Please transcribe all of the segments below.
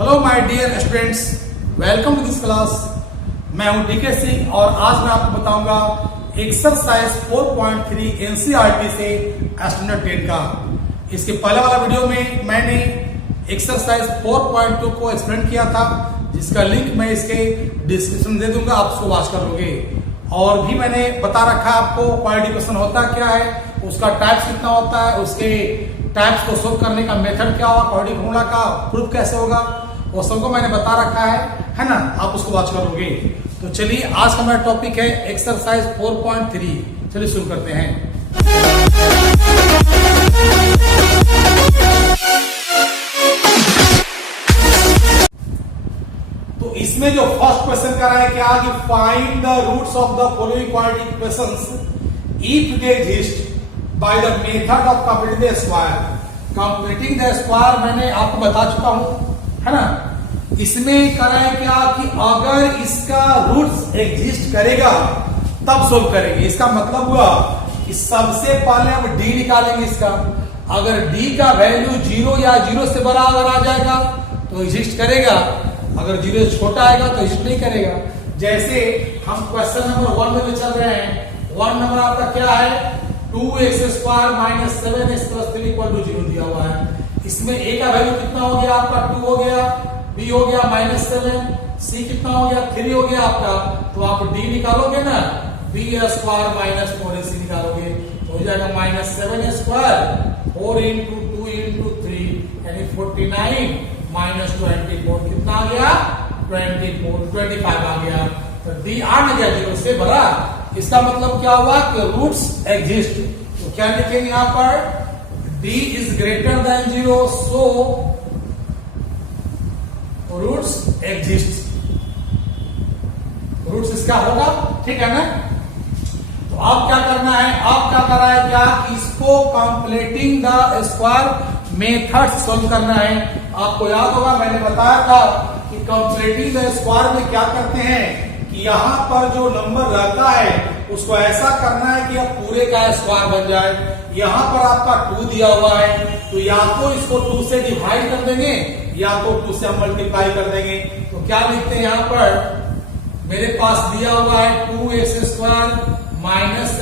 Hello my dear students, welcome to this class. मैं हूं DK Singh और आज मैं आपको बताऊंगा एक्सरसाइज 4.3 एनसीईआरटी से स्टैंडर्ड 10 का। इसके पहले वाला वीडियो में मैंने एक्सरसाइज 4.2 को एक्सप्लेन किया था, जिसका लिंक मैं इसके डिस्क्रिप्शन में दे दूंगा, आप उसको वॉच कर लोगे। और भी मैंने बता रखा आपको क्वालिटी क्वेश्चन होता क्या है, उसका टाइप्स कितना होता है, उसके टाइप्स को सोल्व करने का मेथड क्या होगा, क्वाड्रेटिक फॉर्मूला का प्रूफ कैसे होगा, वो सबको मैंने बता रखा है ना। आप उसको वॉच करोगे। तो चलिए, आज का मेरा टॉपिक है एक्सरसाइज 4.3। चलिए शुरू करते हैं। तो इसमें जो फर्स्ट क्वेश्चन कर रहा है क्या कि find the roots of the following quadratic equations if they exist by the method of completing the square. Completing the square मैंने आपको बता चुका हूं, है ना। इसमें कर रहा है क्या कि अगर इसका रूट्स एग्जिस्ट करेगा तब सोल्व करेंगे। इसका मतलब हुआ कि सबसे पहले हम डी निकालेंगे इसका। अगर डी का वैल्यू 0 या 0 से बड़ा अगर आ जाएगा तो एग्जिस्ट करेगा, अगर 0 से छोटा आएगा तो एग्जिस्ट नहीं करेगा। जैसे हम क्वेश्चन नंबर 1 में चल रहे हैं। 1 नंबर आपका क्या है, 2x² - 7x + 3 = 0 दिया हुआ है। इसमें a का वैल्यू कितना हो गया आपका, 2 हो गया, b हो गया -7, c कितना हो गया, 3 हो गया आपका। तो आप d निकालोगे ना, b² - 4ac निकालोगे तो हो जाएगा -7² 4 × 2 × 3 यानी 49 - 24 कितना आ गया, 25 आ गया। तो d आ ना गया 0 से बड़ा। इसका मतलब क्या हुआ कि रूट्स एग्जिस्ट। तो क्या लिखेंगे यहां पर, d is greater than 0, so roots exist। Roots इसका होगा, ठीक है ना। तो अब क्या करना है, अब क्या कर रहा है क्या कि इसको completing the square method solve करना है। आपको याद होगा मैंने बताया था कि कंप्लीटिंग द स्क्वायर में क्या करते हैं कि यहां पर जो नंबर रहता है उसको ऐसा करना है कि अब पूरे का स्क्वायर बन जाए। यहां पर आपका 2 दिया हुआ है, तो या तो इसको 2 से डिवाइड कर देंगे या तो 2 से हम मल्टीप्लाई कर देंगे। तो क्या लिखते हैं यहां पर, मेरे पास दिया हुआ है 2x² - 7x +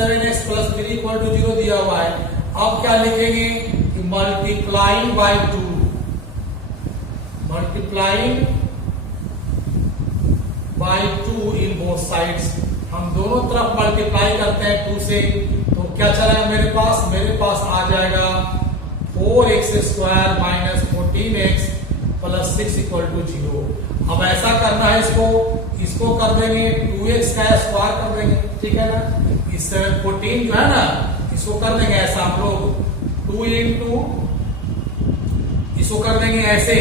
3 = 0 दिया हुआ है। अब क्या लिखेंगे कि multiplying by 2, multiplying by 2 in both sides. हम दोनों तरफ मल्टीप्लाई करते हैं 2 से, तो क्या चलेगा मेरे पास आ जाएगा 4x² - 14x + 6 = 0। अब ऐसा करना है, इसको कर देंगे 2x का स्क्वायर कर देंगे, ठीक है ना। इस 14 जो है ना, इसको कर देंगे ऐसा हम लोग 2 × इसको कर देंगे ऐसे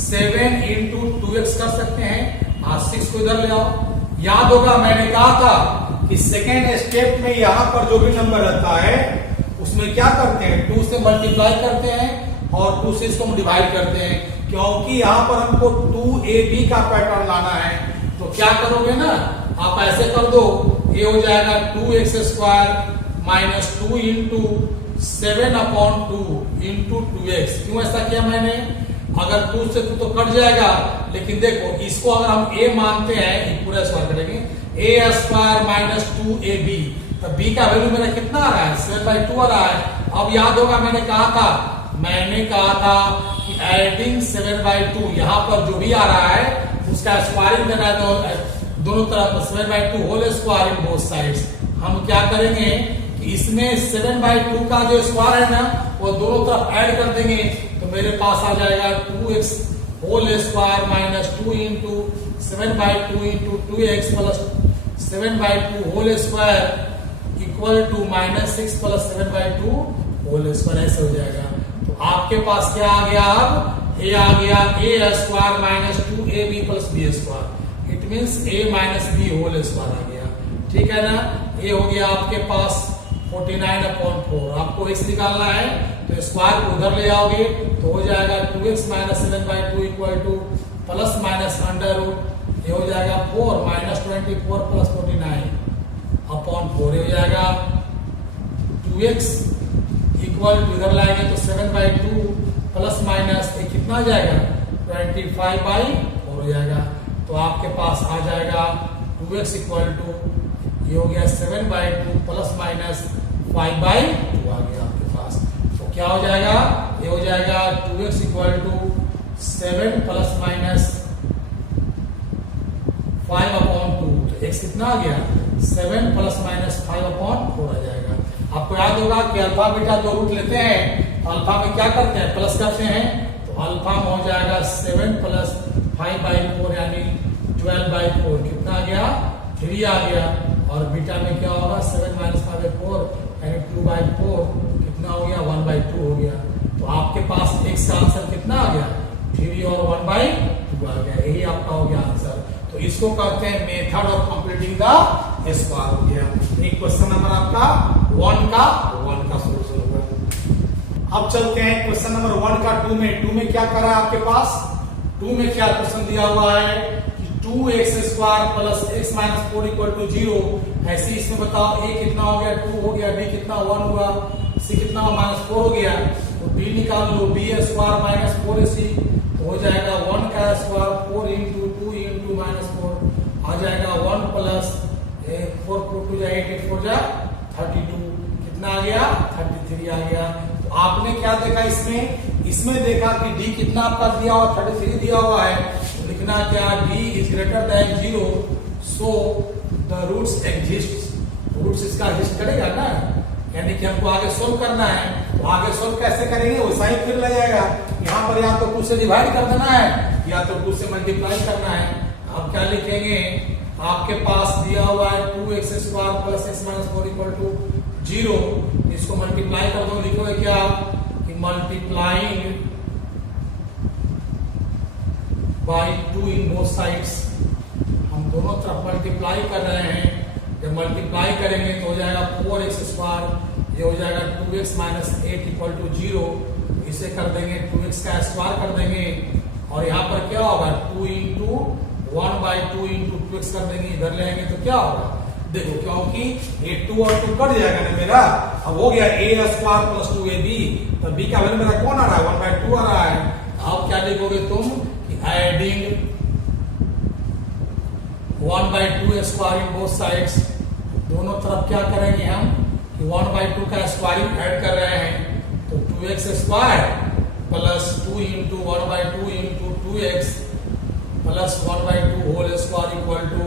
7 × 2x कर सकते हैं। 6 को इधर ले आओ। याद होगा मैंने कहा था कि सेकेंड स्टेप में यहां पर जो भी नंबर रहता है उसमें क्या करते हैं, 2 से मल्टीप्लाई करते हैं और 2 से इसको डिवाइड करते हैं, क्योंकि यहां पर हमको 2ab का पैटर्न लाना है। तो क्या करोगे ना, आप ऐसे कर दो, ये हो जाएगा 2x² - 2 × 7/2 × 2x। क्यों ऐसा किया मैंने, अगर 2 से 2 तो कट जाएगा, लेकिन देखो इसको अगर हम a मानते हैं, पूरा स्क्वायर करेंगे, a² - 2ab, तो b का वैल्यू मेरा कितना आ रहा है, 7/2 आ रहा है। अब याद होगा मैंने कहा था कि एडिंग 7/2, यहां पर जो भी आ रहा है उसका स्क्वायरिंग करना है, तो दोनों तरफ 7/2 whole square in both sides. हम क्या करेंगे कि इसमें 7/2 का जो स्क्वायर है ना, वो दोनों तरफ ऐड कर देंगे, तो मेरे पास आ जाएगा 2x whole square - 2 × 7/2 × 2x + 7/2 whole square = -6 + 7/2 whole square, ऐसे हो जाएगा। तो आपके पास क्या आ गया, अब a आ गया a² - 2ab + b²। It means a - b whole square आ गया, ठीक है ना। ये हो गया आपके पास 49/4। आपको x निकालना है तो स्क्वायर को उधर ले आओगे तो हो जाएगा 2x - 7/2 = ± √ ये हो जाएगा 4 - 24 + 49/4। ये हो जाएगा 2x इक्वल टू इधर लाएंगे तो 7/2 प्लस माइनस कितना आ जाएगा 25/4 हो जाएगा। तो आपके पास आ जाएगा 2x इक्वल टू ये हो गया 7/2 प्लस माइनस 5/2 आ गया आपके पास। तो क्या हो जाएगा, ये हो जाएगा 2x equal to 7 plus minus 5/2। तो x कितना आ गया 7 प्लस माइनस 5/4 आ जाएगा। आपको याद होगा कि अल्फा बीटा दो रूट लेते हैं, अल्फा में क्या करते हैं प्लस करते हैं, तो अल्फा में हो जाएगा 7 प्लस 5/4 यानी 12/4 कितना आ गया 3 आ गया। और बीटा में क्या होगा 7 माइनस 5/4 यानी 2/4 कितना हो गया 1/2 हो गया। तो आपके पास x का आंसर कितना आ गया 3 और 1/2 आ गया। यही आपका हो गया आंसर। तो इसको कहते हैं method of completing the square हो गया। एक क्वेश्चन नंबर आपका 1 का सॉल्यूशन होगा। अब चलते हैं क्वेश्चन नंबर 1 का 2 में। 2 में क्या करा है आपके पास, 2 में क्या क्वेश्चन दिया हुआ है कि 2x² plus x minus 4 equal to 0। ऐसे इसमें बताओ a कितना हो गया 2 हो गया, b कितना 1 हुआ, c कितना -4 हो गया। तो b निकाल लो, b² माइनस 4ac तो हो जाएगा 1 का स्क्वायर 4 इंटू 2 इंटू -4 आ जाएगा 1 प्लस 4 2 जा 8 8 4 जा 32 कितना आ गया 33 आ गया। तो आपने क्या देखा इसमें देखा कि d कितना आपका दिया हुआ 33 दिया हुआ है। तो लिखना क्या d is greater than 0 so the roots exist. Roots इसका एग्जिस्ट करेगा ना, यानी कि हमको आगे सोल्व करना है। तो आगे सोल्व कैसे करेंगे वैसा ही फिर ले जाएगा। यहाँ पर या तो 2 से डिवाइड कर देना है या तो 2 से मल्टीप्लाई करना है। अब क्या लिखेंगे, आपके पास दिया हुआ है 2x² plus x minus 4 equal to 0। इसको मल्टीप्लाई कर दो, लिखोगे क्या कि multiplying by 2 in both sides. हम दोनों तरफ मल्टीप्लाई कर रहे हैं। जब मल्टीप्लाई करेंगे तो हो जाएगा 4x², ये हो जाएगा 2x माइनस 8 इक्वल टू 0। इसे कर देंगे 2x का स्क्वायर कर देंगे और यहाँ पर क्या होगा 2 इंटू 1/2 इंटू 2x कर देंगे, इधर ले आएंगे तो क्या होगा देखो, क्योंकि ये 2 और 2 कट जाएगा ना मेरा। अब हो गया a² प्लस 2ab, तो b का वैल्यू मेरा कौन आ रहा है 1/2 आ रहा है। अब क्या लिखोगे तुम कि adding 1/2 square in both sides. दोनों तरफ क्या करेंगे हम कि 1/2 का स्क्वायरिंग ऐड कर रहे हैं। तो 2x² plus 2 into 1/2 into 2x plus 1/2 whole square equal to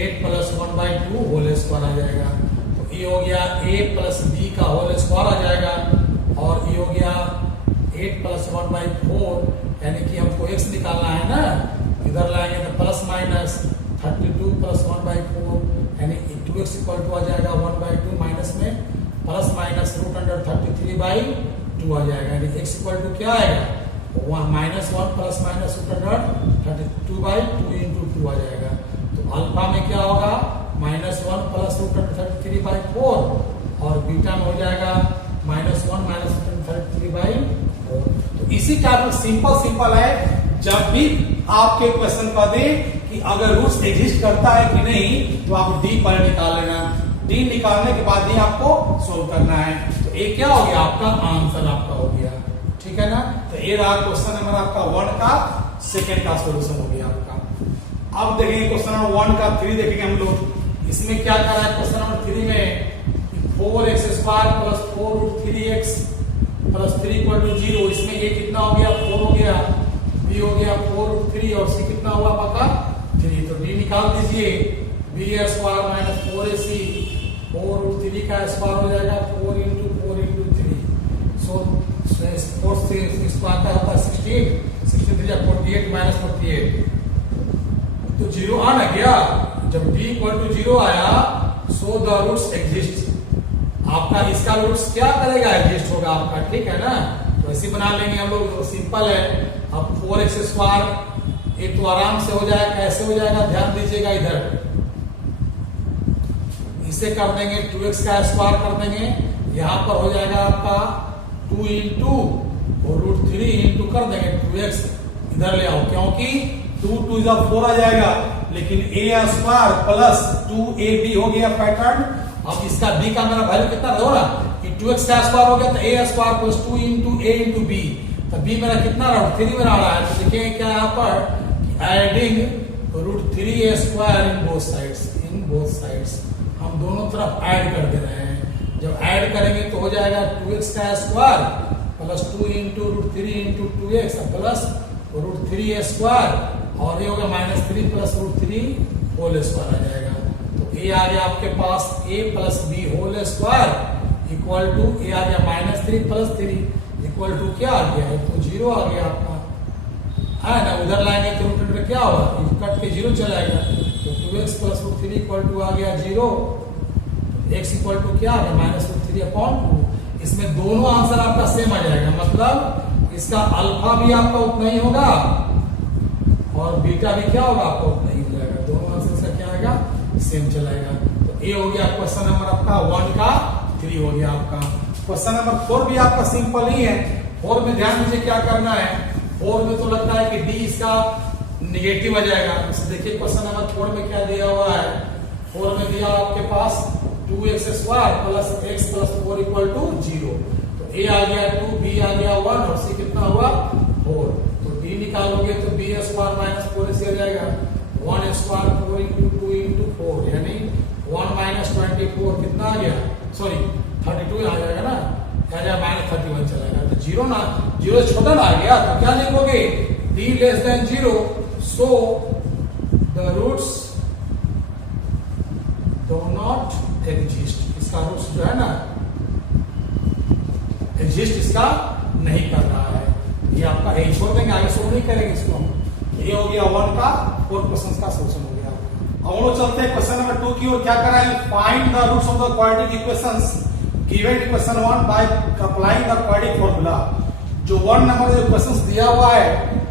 8 plus 1/2 whole square आ जाएगा। तो ये हो गया a प्लस b का होल स्क्वायर आ जाएगा और ये हो गया 8 प्लस 1/4 यानी कि हमको x निकालना है ना, इधर लाएंगे तो प्लस माइनस 32 प्लस 1/4 यानी 2x इक्वल टू आ जाएगा 1/2 माइनस में प्लस माइनस √33/2 आ जाएगा। यानी x इक्वल टू क्या आएगा -1 प्लस माइनस √32/2 इंटू 2 आ जाएगा। तो अल्फा में क्या होगा -1 प्लस √33/4 और बीटा में हो जाएगा -1 माइनस √33/4। तो इसी टाइप सिंपल है। जब भी आपके क्वेश्चन का दे कि अगर रूट्स एग्जिस्ट करता है कि नहीं तो आप डी पर निकाल लेना। डी निकालने के बाद ही आपको सोल्व करना है। तो ये क्या हो गया आपका आंसर आपका हो गया, ठीक है ना। तो ये रहा क्वेश्चन नंबर आपका 1 का सेकेंड का सोल्यूशन हो गया आपका। अब देखेंगे क्वेश्चन नंबर 1 का 3 देखेंगे हम लोग। इसमें क्या कर रहा है क्वेश्चन नंबर 3 में 4x² plus 4√3x plus 3 equal to 0। इसमें ये कितना हो गया 4 हो गया, b हो गया 4√3 और c कितना हुआ आपका 3। तो d निकाल दीजिए, b² माइनस 4ac 4√3 का स्क्वायर हो जाएगा 4 इंटू 4 इंटू 3। सो 4 से स्क्वायर का होता है 16, 16 3 48 माइनस 48 तो 0 आ ना गया। जब d इक्वल टू 0 आया सो द रूट्स एग्जिस्ट। आपका इसका रूट्स क्या करेगा एग्जिस्ट होगा आपका, ठीक है ना। तो ऐसे बना लेंगे हम लोग, सिंपल है। अब 4x² ये तो आराम से हो जाएगा। कैसे हो जाएगा ध्यान दीजिएगा, इधर इसे कर देंगे 2x का स्क्वायर कर देंगे, यहां पर हो जाएगा आपका 2 इंटू और √3 इंटू कर देंगे 2x, इधर ले आओ क्योंकि 2 2 4 आ जाएगा। लेकिन a² प्लस 2ab हो गया पैटर्न। अब इसका b का मेरा वैल्यू कितना होगा कि 2x का स्क्वायर हो गया तो a² plus 2 into a into b तो बी मेरा कितना रूट 3 में आ रहा है, तो देखेंगे क्या यहाँ पर एडिंग √3a² इन बोथ साइड्स हम दोनों तरफ ऐड कर दे रहे हैं। जब ऐड करेंगे तो हो जाएगा 2x² plus 2 into √3 into 2x plus √3a² और ये हो गया -3 प्लस √3 होल स्क्वायर आ जाएगा। तो a आ गया आपके पास a plus b whole square equal to a आ गया -3 प्लस 3 इक्वल टू क्या आ गया, तो 0 आ गया आपका है ना। उधर लाएंगे तो रूट क्या होगा, कट के 0 चला जाएगा। तो 2x प्लस √3 इक्वल टू आ गया 0, x इक्वल टू क्या आ गया -√3/2। इसमें दोनों आंसर आपका सेम आ जाएगा, मतलब इसका अल्फा भी आपका उतना ही होगा और बीटा भी क्या होगा आपका उतना ही हो जाएगा। दोनों आंसर से क्या आएगा, सेम चलाएगा। तो ए हो गया क्वेश्चन नंबर आपका 1 का 3 हो गया आपका। क्वेश्चन नंबर 4 भी आपका सिंपल ही है। 4 में ध्यान दीजिए क्या करना है। 4 में तो लगता है कि डी इसका निगेटिव आ जाएगा। देखिए क्वेश्चन नंबर 4 में क्या दिया हुआ है। 4 में दिया आपके पास 2x² plus x plus 4 equal to 0। तो a आ गया 2, b आ गया 1 और c कितना हुआ 4। तो d निकालोगे तो b² माइनस 4ac आ जाएगा। 1² 4 इंटू 2 इंटू 4 यानी 1 माइनस 24 कितना आ गया, सॉरी 32 आ जाएगा ना, क्या जाएगा -31 चलेगा। तो 0 ना, 0 छोटा ना आ गया तो क्या लिखोगे d less than 0, so the roots do not exist. इसका रूट्स जो है ना एग्जिस्ट इसका नहीं कर रहा है। ये आपका यही छोड़ देंगे, आगे सोल्व नहीं करेंगे इसको हम। ये हो गया 1 का 4 क्वेश्चन का सोल्यूशन हो गया। अब हम लोग चलते हैं क्वेश्चन नंबर 2 की ओर। क्या कराएंगे, find the roots of the quadratic equations given in question 1 by applying the quadratic formula. जो 1 नंबर जो क्वेश्चन दिया हुआ है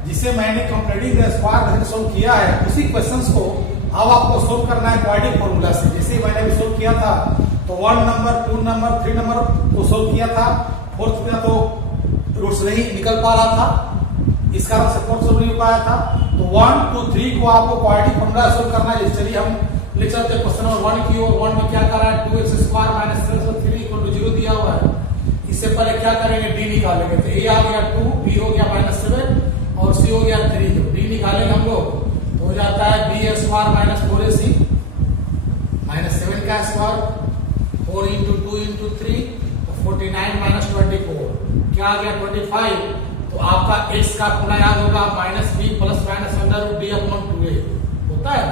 जिसे मैंने completing the square method solve किया है, उसी क्वेश्चंस को अब आपको सोल्व करना है क्वाड्रेटिक फार्मूला से। जैसे मैंने भी सोल्व किया था तो 1 नंबर 2 नंबर 3 नंबर को सोल्व किया था। 4th में तो रूट्स नहीं निकल पा रहा था, इस कारण से 4th सोल्व नहीं हो पाया था। तो 1 2 3 को आपको क्वाड्रेटिक फार्मूला सोल्व करना है। चलिए हम लिख सकते हैं क्वेश्चन नंबर 1 की ओर। 1 में क्या कर रहा है 2x² माइनस 3 इक्वल टू 0 दिया हुआ है। इससे पहले क्या करेंगे, d निकालेंगे। तो a आ गया 2, b हो गया -7 और c हो गया 3। d निकालेंगे हम लोग तो हो जाता है b² माइनस 4ac -7 का स्क्वायर 4 इंटू 2 इंटू 3 तो 49 माइनस 24 क्या आ गया 25। तो आपका x का गुना याद होगा -b प्लस माइनस √d/2a होता है,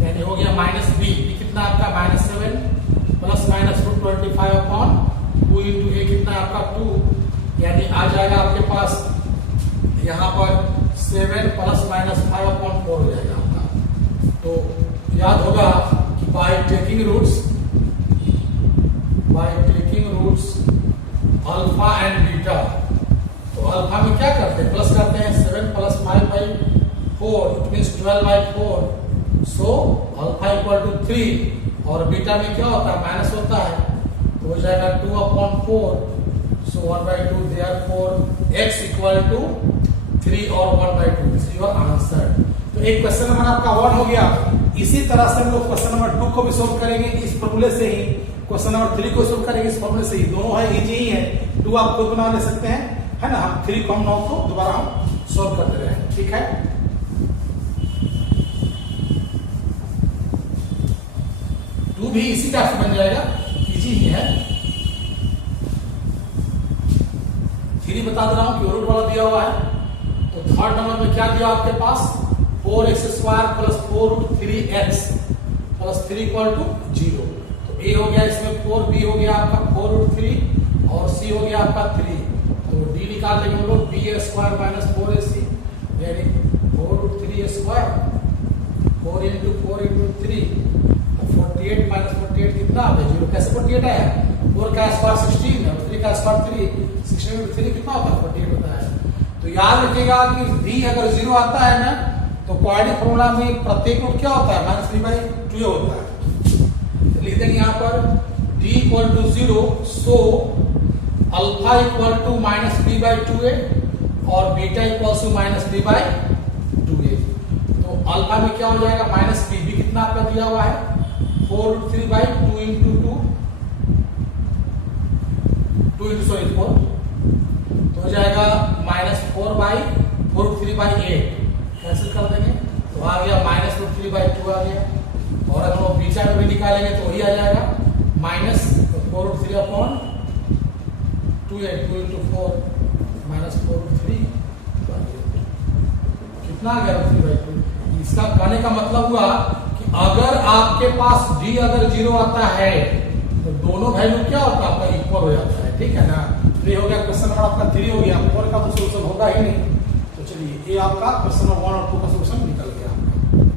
यानी हो गया -b कितना आपका -7 प्लस माइनस √25/2 इंटू a कितना आपका 2, यानी आ जाएगा आपके पास यहाँ पर 7 प्लस माइनस 5/4 हो जाएगा आपका। तो याद होगा कि by taking roots alpha and beta, तो अल्फा में क्या करते हैं प्लस करते हैं 7 plus 5/4 it means 12/4। So alpha equal to 3 और बीटा में क्या होता है माइनस होता है, तो हो जाएगा 2/4। सो 1/2 देयरफॉर x इक्वल टू 3 और 1/2 दिस इज योर आंसर। तो एक क्वेश्चन नंबर आपका 1 हो गया। इसी तरह से हम लोग क्वेश्चन नंबर 2 को भी सोल्व करेंगे इस फॉर्मूले से ही, क्वेश्चन नंबर 3 को सोल्व करेंगे इस फॉर्मूले से ही। दोनों है इजी ही है, 2 आप खुद बना ले सकते हैं, है ना। हम 3 को हम 9 को दोबारा हम सोल्व करते रहे, ठीक है। 2 भी इसी टाइप से बन जाएगा, इजी ही है। 3 बता दे रहा हूं कि रूट वाला दिया हुआ है। तो थर्ड नंबर में क्या दिया आपके पास 4x² plus 4√3x plus 3 equal to 0। तो a हो गया इसमें 4, b हो गया आपका 4√3 और c हो गया आपका 3। तो d निकाल लेंगे हम लोग b² माइनस 4ac यानी 4√3 स्क्वायर 4 इंटू 4 इंटू 3 48 माइनस 48 कितना आता है 0। कैसे 48 आया, 4 का स्क्वायर 16 और 3 का स्क्वायर 3, 16 इंटू 3 कितना होता है 48 होता है। तो याद रखिएगा कि d अगर 0 आता है ना तो क्वाड्रेटिक फार्मूला में प्रत्येक रूट क्या होता है -3/2 होता है। तो लिख देंगे यहाँ पर d equal to 0, so alpha equal to -b/2a और बीटा इक्वल टू -b/2a। तो अल्फा में क्या हो जाएगा -b, b कितना आपका दिया हुआ है 4√3/2 इंटू 2 इंटू 4 तो हो जाएगा -b -4/√3/8 कैंसिल कर देंगे तो आ गया -√3/2 आ गया। और अगर वो बीचा में भी निकालेंगे तो वही आ जाएगा -4√3/2, 2 into 4 -4√3 कितना आ गया 3/2। इसका कहने का मतलब हुआ कि अगर आपके पास d अगर 0 आता है तो दोनों वैल्यू क्या होता है आपका इक्वल हो जाता है, ठीक है ना। तो ये हो गया क्वेश्चन नंबर आपका 3 हो गया, 4 का तो सोल्यूशन होगा ही नहीं। तो चलिए ये आपका क्वेश्चन नंबर 1 और 2 का सोल्यूशन